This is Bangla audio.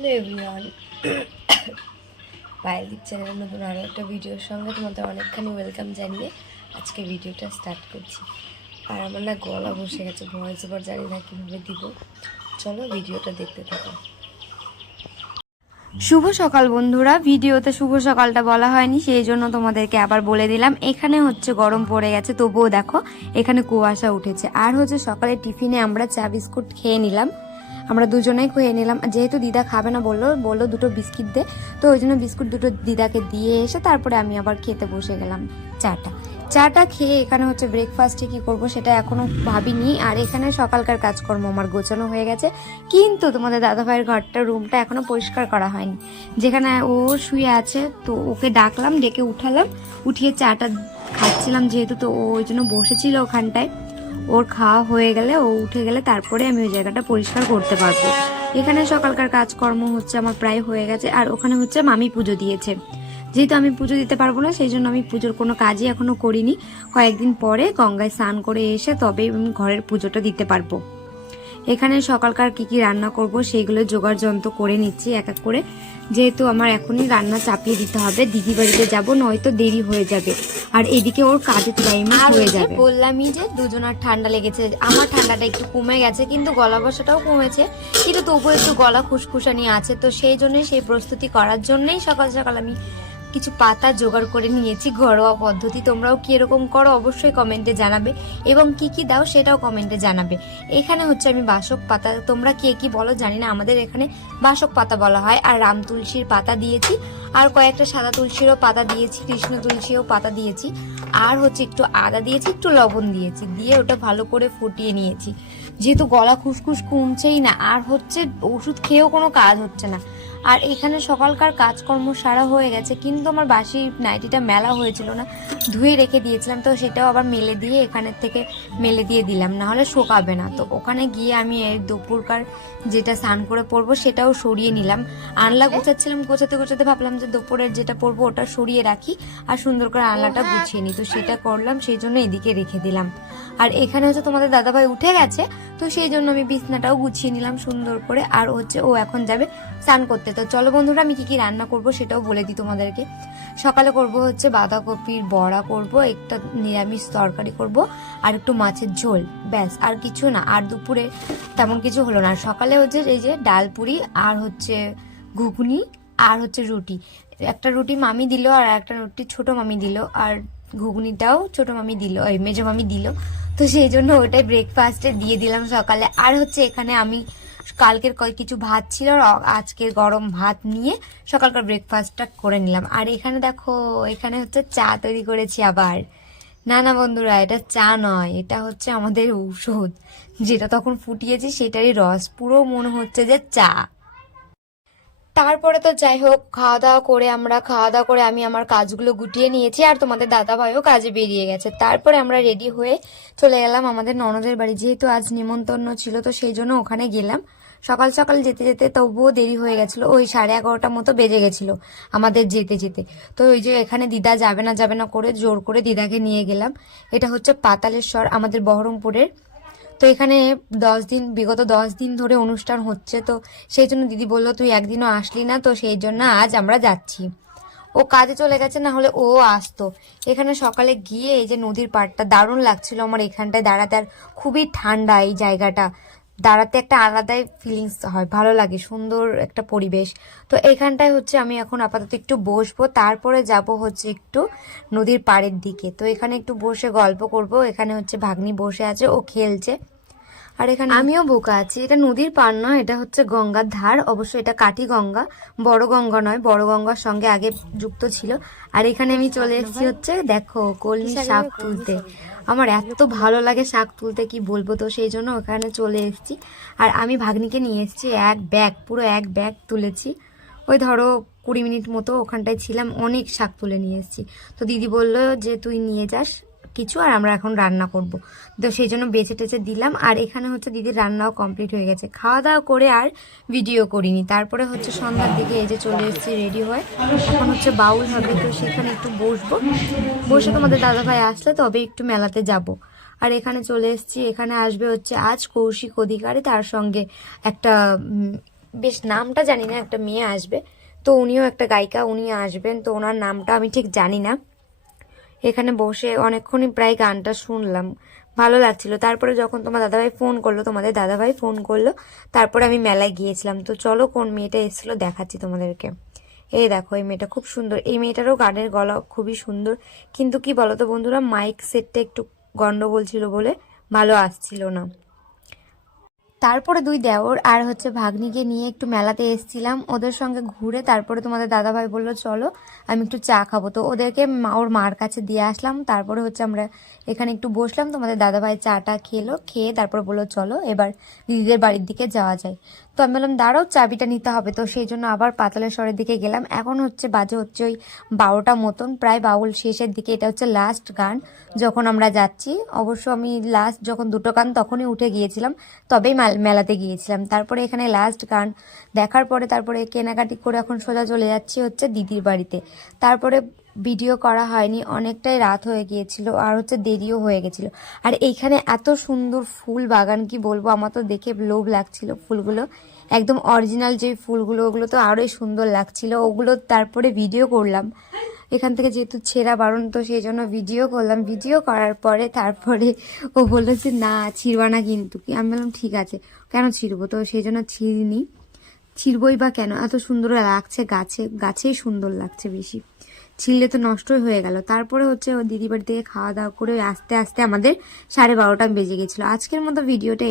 হ্যালো এভরিওয়ান পায়েলিক চ্যানেলের নতুন আরও একটা ভিডিওর সঙ্গে তোমাদের অনেকখানি ওয়েলকাম জানিয়ে আজকে ভিডিওটা স্টার্ট করছি। আর আমার না গলা বসে গেছে ভয়েস ওভার জানি না কীভাবে দিব। চলো ভিডিওটা দেখতে থাকো। শুভ সকাল বন্ধুরা ভিডিওতে শুভ সকালটা বলা হয়নি, সেই জন্য তোমাদেরকে আবার বলে দিলাম, এখানে হচ্ছে গরম পড়ে গেছে, তবুও দেখো, এখানে কুয়াশা উঠেছে। আর হচ্ছে সকালে টিফিনে আমরা চা বিস্কুট খেয়ে নিলাম। আমরা দুজনেই খেয়ে নিলাম। যেহেতু দিদা খাবে না বলল বলল দুটো বিস্কিট দে। তো ওই জন্য বিস্কুট দুটো দিদাকে দিয়ে এসে তারপরে আমি আবার খেতে বসে গেলাম চাটা। চাটা খেয়ে এখানে হচ্ছে ব্রেকফাস্টে কি করব সেটা এখনও ভাবিনি। আর এখানে সকালকার কাজকর্ম আমার গোছানো হয়ে গেছে। কিন্তু তোমাদের দাদাভাইয়ের ঘরটা রুমটা এখনও পরিষ্কার করা হয়নি। যেখানে ও শুয়ে আছে, তো ওকে ডাকলাম, ডেকে উঠালাম। উঠিয়ে চাটা খাচ্ছিলাম যেহেতু, তো ওই জন্য বসেছিল ওখানটায়। ওর খাওয়া হয়ে গেলে, ও উঠে গেলে তারপরে আমি ওই জায়গাটা পরিষ্কার করতে পারব। এখানে সকালকার কাজকর্ম হচ্ছে আমার প্রায় হয়ে গেছে, আর ওখানে হচ্ছে মামি পুজো দিয়েছে। যেহেতু আমি পুজো দিতে পারব না, সেই জন্য আমি পুজোর কোনো কাজই এখনও করিনি। কয়েকদিন পরে গঙ্গায় স্নান করে এসে তবে আমি ঘরের পুজোটা দিতে পারব। এখানে সকালকার কি কি রান্না করব সেইগুলো জোগাড় যন্ত্র করে নিচ্ছি এক এক করে। যেহেতু আমার এখনই রান্না চাপিয়ে দিতে হবে দিদি বাড়িতে যাব নয়তো দেরি হয়ে যাবে। আর এদিকে ওর কাজের টাইম হয়ে যাবে। বললামই যে দুজনার ঠান্ডা লেগেছে আমার ঠান্ডাটা একটু কমে গেছে কিন্তু গলা বসাটাও কমেছে কিন্তু তবুও একটু গলা খুসখুসানি আছে তো সেই জন্যই সেই প্রস্তুতি করার জন্যই সকাল সকাল আমি কিছু পাতা জোগাড় করে নিয়েছি, ঘরোয়া পদ্ধতি। তোমরাও কি এরকম করো অবশ্যই কমেন্টে জানাবে। এবং কি কি দাও সেটাও কমেন্টে জানাবে। এখানে হচ্ছে আমি বাসক পাতা, তোমরা কে কি বলো জানি না, আমাদের এখানে বাসক পাতা বলা হয়। আর রাম তুলসীর পাতা দিয়েছি, আর কয়েকটা সাদা তুলসীরও পাতা দিয়েছি, কৃষ্ণ তুলসীও পাতা দিয়েছি। আর হচ্ছে একটু আদা দিয়েছি, একটু লবণ দিয়েছি, দিয়ে ওটা ভালো করে ফুটিয়ে নিয়েছি। যেহেতু গলা খুসখুস কমছেই না, আর হচ্ছে ওষুধ খেয়েও কোনো কাজ হচ্ছে না। আর এখানে সকালকার কাজকর্ম সারা হয়ে গেছে কিন্তু আমার বাসি নাইটিটা মেলা হয়েছিল না। ধুয়ে রেখে দিয়েছিলাম তো সেটাও আবার মেলে দিয়ে এখানের থেকে মেলে দিয়ে দিলাম না হলে শোকাবে না। তো ওখানে গিয়ে আমি এই দুপুরকার যেটা স্নান করে পরবো সেটাও সরিয়ে নিলাম। আনলা গোছাচ্ছিলাম গোছাতে গোছাতে ভাবলাম যে দুপুরের যেটা পরবো ওটা সরিয়ে রাখি আর সুন্দর করে আনলাটা গুছিয়ে নিই। তো সেটা করলাম সেই জন্য এদিকে রেখে দিলাম। আর এখানে হচ্ছে তোমাদের দাদাভাই উঠে গেছে তো সেই জন্য আমি বিছনাটাও গুছিয়ে নিলাম সুন্দর করে। আর হচ্ছে ও এখন যাবে স্নান করতে তো চলো বন্ধুরা, আমি কি কি রান্না করব সেটাও বলে দিই তোমাদেরকে। সকালে করব হচ্ছে বাঁধাকপির বড়া করব, একটা নিরামিষ তরকারি করব, আর একটু মাছের ঝোল, ব্যাস, আর কিছু না। আর দুপুরে তেমন কিছু হলো না। সকালে হচ্ছে এই যে ডাল পুরি, আর হচ্ছে ঘুগনি, আর হচ্ছে রুটি। একটা রুটি মামি দিল, আর একটা রুটি ছোট মামি দিল, আর ঘুগনিটাও ছোট মামি দিল ওই মেজো মামি দিল। তো সেই জন্য ওটাই ব্রেকফাস্টে দিয়ে দিলাম সকালে। আর হচ্ছে এখানে আমি কালকের কিছু ভাত ছিল আর আজকের গরম ভাত নিয়ে সকালকার ব্রেকফাস্টটা করে নিলাম। আর এখানে দেখো, এখানে হচ্ছে চা তৈরি করেছি আবার। না না বন্ধুরা, এটা চা নয়, এটা হচ্ছে আমাদের ঔষধ। যেটা তখন ফুটিয়েছি, সেটারই রস। পুরো মনে হচ্ছে যে চা। তারপরে তো যাই হোক খাওয়া দাওয়া করে আমরা খাওয়া দাওয়া করে আমি আমার কাজগুলো গুটিয়ে নিয়েছি আর তোমাদের দাদা ভাইও কাজে বেরিয়ে গেছে। তারপরে আমরা রেডি হয়ে চলে গেলাম আমাদের ননদের বাড়ি। যেহেতু আজ নিমন্ত্রণ ছিল, তো সেই জন্য ওখানে গেলাম। সকাল সকাল যেতে যেতে তবুও দেরি হয়ে গেছিল। ওই সাড়ে এগারোটার মতো বেজে গেছিল আমাদের যেতে যেতে। তো ওই যে এখানে দিদা যাবে না যাবে না করে জোর করে দিদাকে নিয়ে গেলাম। এটা হচ্ছে পাতালেশ্বর, আমাদের বহরমপুরের তো এখানে দশ দিন, বিগত দশ দিন ধরে অনুষ্ঠান হচ্ছে, তো সেই জন্য দিদি বলল, তুই একদিনও আসলি না, তো সেই জন্য আজ আমরা যাচ্ছি। ও কাজে চলে গেছে, না হলে ও আসতো। এখানে সকালে গিয়ে এই যে নদীর পাড়টা দারুণ লাগছিল আমার এখানটায় দাঁড়াতে, আর খুবই ঠান্ডা এই জায়গাটা। দাঁড়াতে একটা আলাদাই ফিলিংস হয়, ভালো লাগে, সুন্দর একটা পরিবেশ। তো এখানটায় হচ্ছে আমি এখন আপাতত একটু বসবো, তারপরে যাব হচ্ছে একটু নদীর পাড়ের দিকে। তো এখানে একটু বসে গল্প করব, এখানে হচ্ছে ভাগ্নি বসে আছে, ও খেলছে। আর এখানে আমিও বোকা আছি। এটা নদীর পার নয় এটা হচ্ছে গঙ্গার ধার। অবশ্য এটা কাটি গঙ্গা বড় গঙ্গা নয় বড় গঙ্গার সঙ্গে আগে যুক্ত ছিল। আর এখানে আমি চলে এসেছি হচ্ছে দেখো কলমি শাক তুলতে। আমার এত ভালো লাগে শাক তুলতে কি বলব তো? সেই জন্য ওখানে চলে এসেছি। আর আমি ভাগ্নিকে নিয়ে এসেছি এক ব্যাগ পুরো এক ব্যাগ তুলেছি। ওই ধরো কুড়ি মিনিট মতো ওখানটায় ছিলাম অনেক শাক তুলে নিয়ে এসেছি। তো দিদি বলল যে তুই নিয়ে যাস। কিছু আর আমরা এখন রান্না করব। তো সেই জন্য বেছে টেছে দিলাম। আর এখানে হচ্ছে দিদির রান্নাও কমপ্লিট হয়ে গেছে। খাওয়া দাওয়া করে আর ভিডিও করিনি। তারপরে হচ্ছে সন্ধ্যার দিকে এই যে চলে এসেছি রেডি হয়ে। এখন হচ্ছে বাউল হবে, তো সেখানে একটু বসবো। বসে তোমাদের দাদাভাই আসলে তবে একটু মেলাতে যাব। আর এখানে চলে এসেছি। এখানে আসবে হচ্ছে আজ কৌশিক অধিকারী। তার সঙ্গে একটা বেশ নামটা জানি না, একটা মেয়ে আসবে। তো উনিও একটা গায়িকা, উনি আসবেন। তো ওনার নামটা আমি ঠিক জানি না। এখানে বসে অনেকক্ষণই প্রায় গানটা শুনলাম। ভালো লাগছিল। তারপরে যখন তোমার দাদাভাই ফোন করল, তোমাদের দাদাভাই ফোন করল, তারপরে আমি মেলায় গিয়েছিলাম। তো চলো কোন মেয়েটা এসেছিল দেখাচ্ছি তোমাদেরকে। এই দেখো, এই মেয়েটা খুব সুন্দর। এই মেয়েটারও গানের গলা খুবই সুন্দর। কিন্তু কি বলতো বন্ধুরা মাইক সেটটা একটু গন্ডগোল ছিল বলে ভালো আসছিল না। তারপরে দুই দেওর আর হচ্ছে ভাগ্নিকে নিয়ে একটু মেলাতে এসেছিলাম। ওদের সঙ্গে ঘুরে তারপরে তোমাদের দাদাভাই বলল, চলো আমি একটু চা খাব। তো ওদেরকে মা- ওর মার কাছে দিয়ে আসলাম। তারপরে হচ্ছে আমরা এখানে একটু বসলাম। তোমাদের দাদাভাই চাটা খেলো, খেয়ে তারপর বলল, চলো এবার দিদিদের বাড়ির দিকে যাওয়া যায়। তো আমি বললাম, দাঁড়াও, চাবিটা নিতে হবে। তো সেই জন্য আবার পাতালেশ্বরের দিকে গেলাম। এখন হচ্ছে বাজে হচ্ছে ওই বারোটা মতন, প্রায় বাউল শেষের দিকে। এটা হচ্ছে লাস্ট গান যখন আমরা যাচ্ছি। অবশ্য আমি লাস্ট যখন দুটো গান তখনই উঠে গিয়েছিলাম, তবেই মাল- মেলাতে গিয়েছিলাম। তারপরে এখানে লাস্ট গান দেখার পরে তারপরে কেনাকাটি করে এখন সোজা চলে যাচ্ছি হচ্ছে দিদির বাড়িতে। তারপরে ভিডিও করা হয়নি, অনেকটাই রাত হয়ে গিয়েছিল আর হচ্ছে দেরিও হয়ে গেছিল। আর এইখানে এত সুন্দর ফুল বাগান, কি বলব, আমার তো দেখে লোভ লাগছিল ফুলগুলো। একদম অরিজিনাল যে ফুলগুলো, ওগুলো তো আরোই সুন্দর লাগছিল। ওগুলো তারপরে ভিডিও করলাম। এখান থেকে যেহেতু ছেঁড়া বারণ, তো সেই জন্য ভিডিও করলাম। ভিডিও করার পরে তারপরে ও বলল যে, না, ছিঁড়বা না কিন্তু। কি আমি বললাম, ঠিক আছে। কেন ছিঁড়বো? তো সেই জন্য ছিঁড়িনি। ছিঁড়বই বা কেন? এত সুন্দর লাগছে গাছে, গাছেই সুন্দর লাগছে বেশি। ছিঁড়লে তো নষ্টই হয়ে গেল। তারপরে হচ্ছে ও দিদি বাড়ি থেকে খাওয়া দাওয়া করে আস্তে আস্তে আমাদের সাড়ে বারোটা বেজে গেছিল। আজকের মতো ভিডিওটা